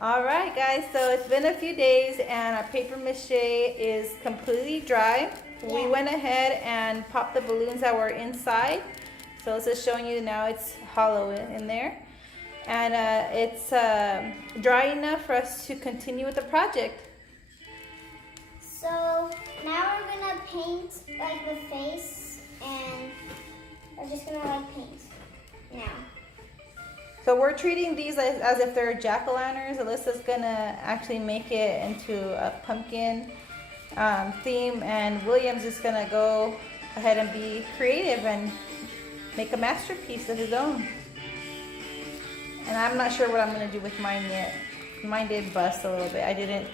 All right, guys, so it's been a few days and our paper mache is completely dry. We went ahead and popped the balloons that were inside. So this is showing you now it's hollow in there. And it's dry enough for us to continue with the project. So now we're gonna paint like the face, and we're just gonna like paint now. So we're treating these as if they're jack-o'-lanterns. Alyssa's gonna actually make it into a pumpkin theme, and William's just gonna go ahead and be creative and make a masterpiece of his own. And I'm not sure what I'm gonna do with mine yet. Mine did bust a little bit. I didn't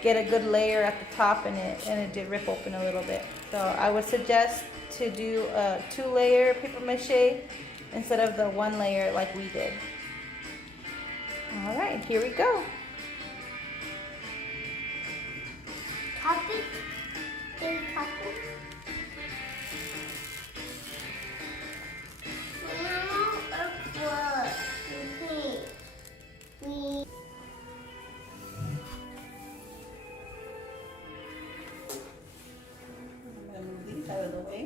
get a good layer at the top, and it did rip open a little bit. So I would suggest to do a 2-layer paper mache instead of the 1 layer like we did. All right, here we go. Copy. Big copy. Now of what we paint. I'm gonna move these out of the way.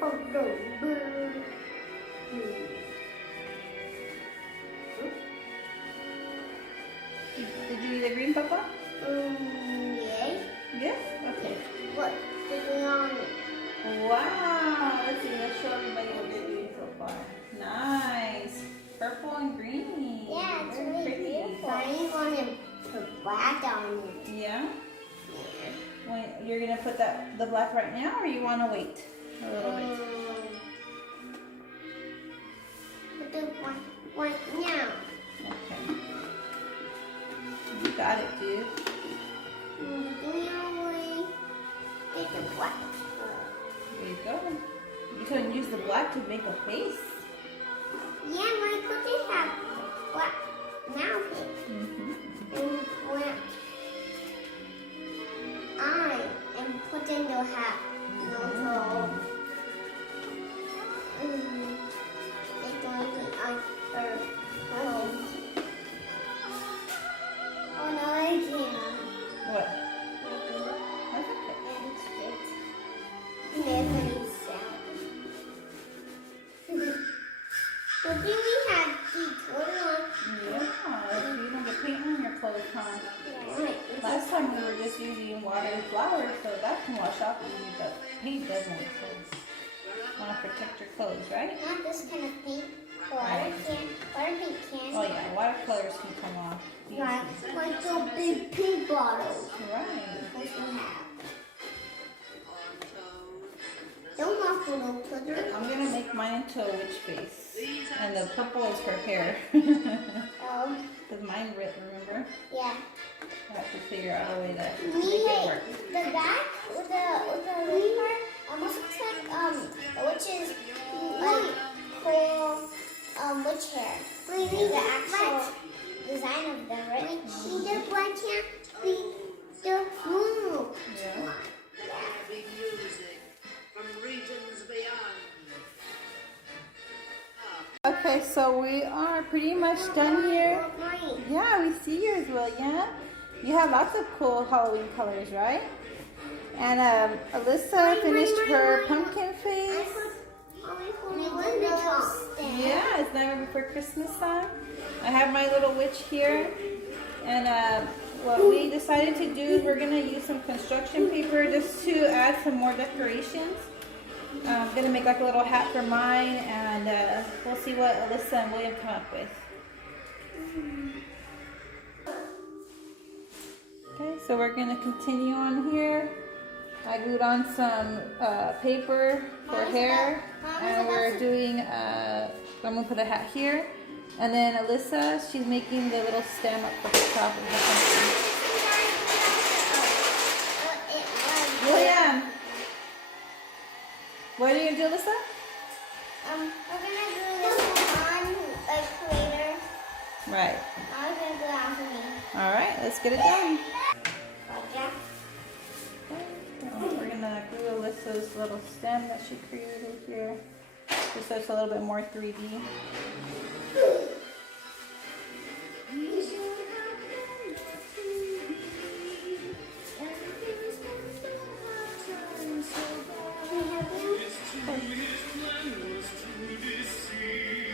Oh, no. Did you eat the green, Papa? Yes. Yes? Okay. What? Sitting on it. Wow. Let's see. Let's show everybody what you're doing so far. Nice. Purple and green. Yeah, it's Very really pretty. beautiful. I even want to put black on it. Yeah? Wait, you're going to put the black right now, or you want to wait a little bit? Put the one now. Okay. You got it, dude. Take the black. There you go. You couldn't use the black to make a face. Yeah, my cookies have black now and black eye and put in your hat. And also, it's going to eye or oh no, I can't. What? That's okay. Never sound. So do we have the Yeah, you don't get paint on your clothes, huh? toilet? Last time we were just using water and flour, so that can wash off easy, but paint doesn't. So want to protect your clothes, right? Not this kind of paint. Water paint can. Oh yeah, watercolors can come off easy. Right, like those big pink bottles. Right. Like we have. Don't knock the little glitter. I'm gonna make mine into a witch face, and the purple is her hair. Cause mine ripped, remember? Yeah. I have to figure out a way to Me, make it work. the back with the ring part almost looks like the witch's like whole witch hair. The actual design of them, right? The black can't be the moon. Yeah. Okay, so we are pretty much done here. Yeah, we see yours, William. You have lots of cool Halloween colors, right? And Alyssa finished her pumpkin face. Yeah, it's Nightmare Before Christmas song. I have my little witch here. And what we decided to do is we're going to use some construction paper just to add some more decorations. I'm going to make like a little hat for mine, and we'll see what Alyssa and William come up with. Okay, so we're going to continue on here. I glued on some paper for hair, and we're doing, I'm going to put a hat here. And then Alyssa, she's making the little stem up at the top of the pumpkin. William, what are you gonna do, Alyssa? We're gonna do this one like later. Right. I was gonna do that for me. All right, let's get it done. Yeah. We're gonna glue Alyssa's little stem that she created here, just so it's a little bit more 3D.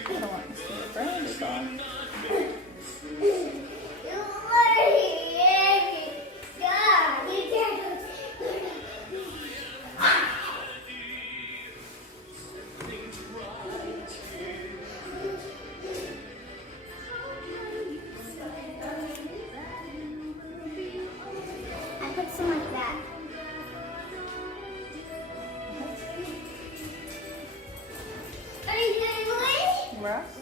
I don't want to see it burn, it's on. I put some like that. Are you doing it? Ross?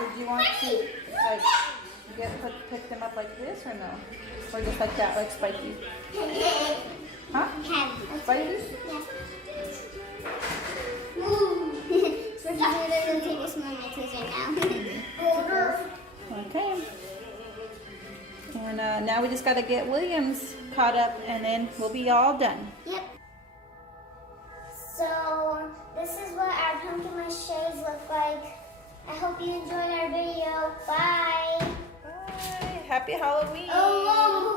Did you want to like pick them up like this or no? Or just like that, like spiky? Huh? Spiky? We're gonna take a small necklace right now. Okay. And now we just got to get Williams caught up and then we'll be all done. Yep. So this is what our pumpkin maches look like. I hope you enjoyed our video. Bye. Bye. Happy Halloween. Oh,